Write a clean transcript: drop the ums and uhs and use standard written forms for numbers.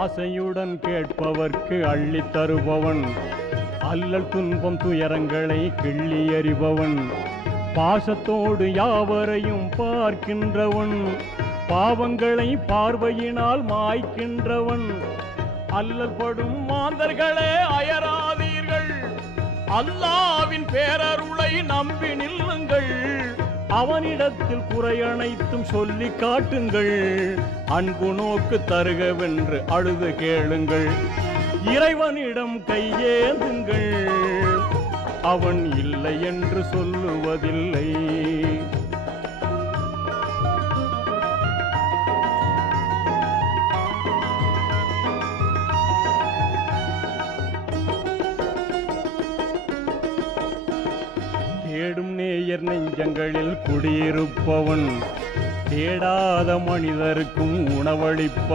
ஆசையுடன் கேட்பவர்க்கு அள்ளி தருபவன், அல்லல் துன்பம் துயரங்களை கிள்ளி எறிபவன், பாசத்தோடு யாவரையும் பார்க்கின்றவன், பாவங்களை பார்வையினால் மாய்க்கின்றவன். அல்லல் படும் மாந்தர்களே அயராதீர்கள், அல்லாவின் பேரருளை நம்பி நில்லுங்கள். அவனிடத்தில் குறையனைத்தும் சொல்லி காட்டுங்கள், அன்பு நோக்கு தருகவென்று அழுது கேளுங்கள். இறைவனிடம் கையேந்துங்கள், அவன் இல்லை என்று சொல்லுவதில்லை. தேடும் நேயர் நெஞ்சங்களில் குடியிருப்பவன், தேடாத மனிதருக்கும் உணவளிப்பவன்.